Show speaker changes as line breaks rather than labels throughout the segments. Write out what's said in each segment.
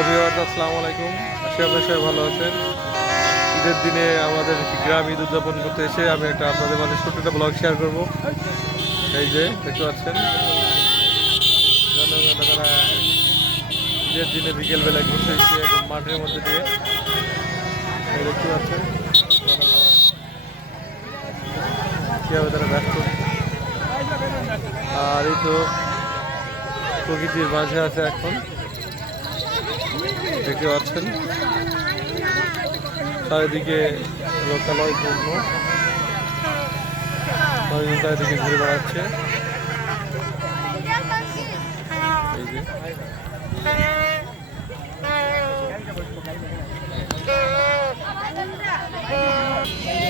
Hello viewers আসসালামু আলাইকুম। আশা আপনার সবাই ভালো আছেন। ঈদের দিনে আমাদের গ্রাম ঈদ উদযাপন করতে এসে আমি একটা আপনাদের মাঝে ছোট্ট একটা ব্লগ শেয়ার করব। এই যে, দেখতে পাচ্ছেন। ঈদের দিনে বিকেলবেলা ঘুরতে এসে মাঠের মধ্যে দিয়ে দেখতে পাচ্ছেন। কীভাবে তারা ব্যস্ত। আর এই তো প্রকৃতির মাঝে আছে এখন। দেখতে পাচ্ছেন। চারিদিকে লোকালয় পূর্ণ। চারিদিকে ঘুরে বেড়াচ্ছে।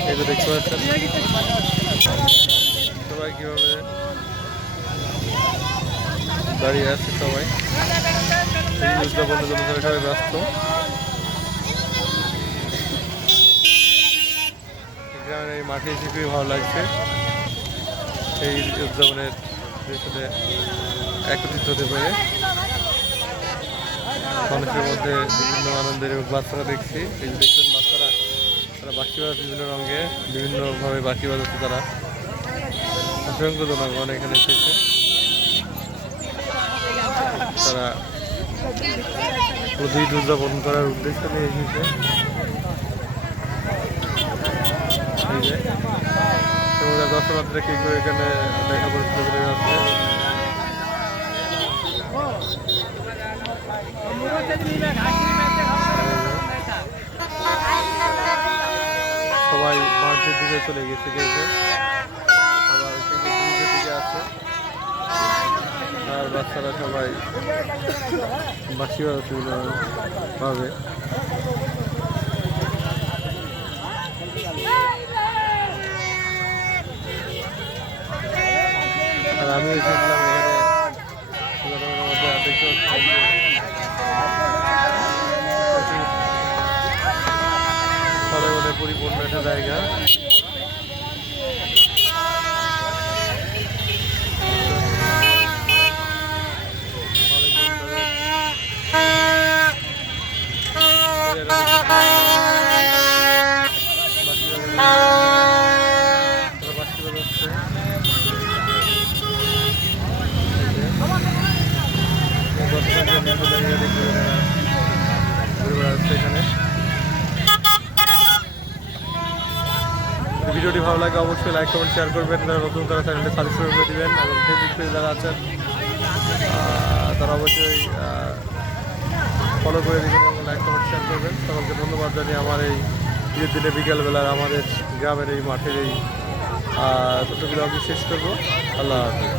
এই যে দেখতে পাচ্ছেন। সবাই কীভাবে দাঁড়িয়ে আছে সবাই। উদযাপনের জন্য সবাই ব্যস্ত। গ্রামের এই মাঠে এসে খুবই ভালো লাগছে। এই উদযাপনের একত্রিত হতে পেরে মানুষের মধ্যে বিভিন্ন আনন্দের বাচ্চারা দেখছি। এই যে দেখছেন বাচ্চারা, তারা বাকি বাজাচ্ছে বিভিন্ন রঙে, বিভিন্নভাবে বাকি বাজাচ্ছে তারা। অসংখ্য জনগণ এখানে এসেছে। তারা প্রদীপ উদযাপন করার উদ্দেশ্য নিয়ে এসেছে। দর্শনার্থীরা কি করে এখানে দেখা করতে যাচ্ছে? সবাই মাঠের দিকে চলে গেছে গেছে আবার কেউ কেউ ব্রিজের দিকে আছে আর বাচ্চারা সবাই বাসি বাজাচ্ছে ভাবে আর আমি পরিপূর্ণ একটা জায়গা। ভিডিওটি ভালো লাগে অবশ্যই লাইক কমেন্ট শেয়ার করবেন। যারা নতুন তারা চ্যানেলটি সাবস্ক্রাইব করে দেবেন এবং ফেসবুক পেজে যারা আছেন তারা অবশ্যই ফলো করে দেবেন এবং লাইক কমেন্ট শেয়ার করবেন। সকলকে ধন্যবাদ জানিয়ে আমার এই ঈদের দিনে বিকেলবেলার আমাদের গ্রামের এই মাঠের এই ছোটো আমি শেষ করব। আল্লাহ হাফিজ।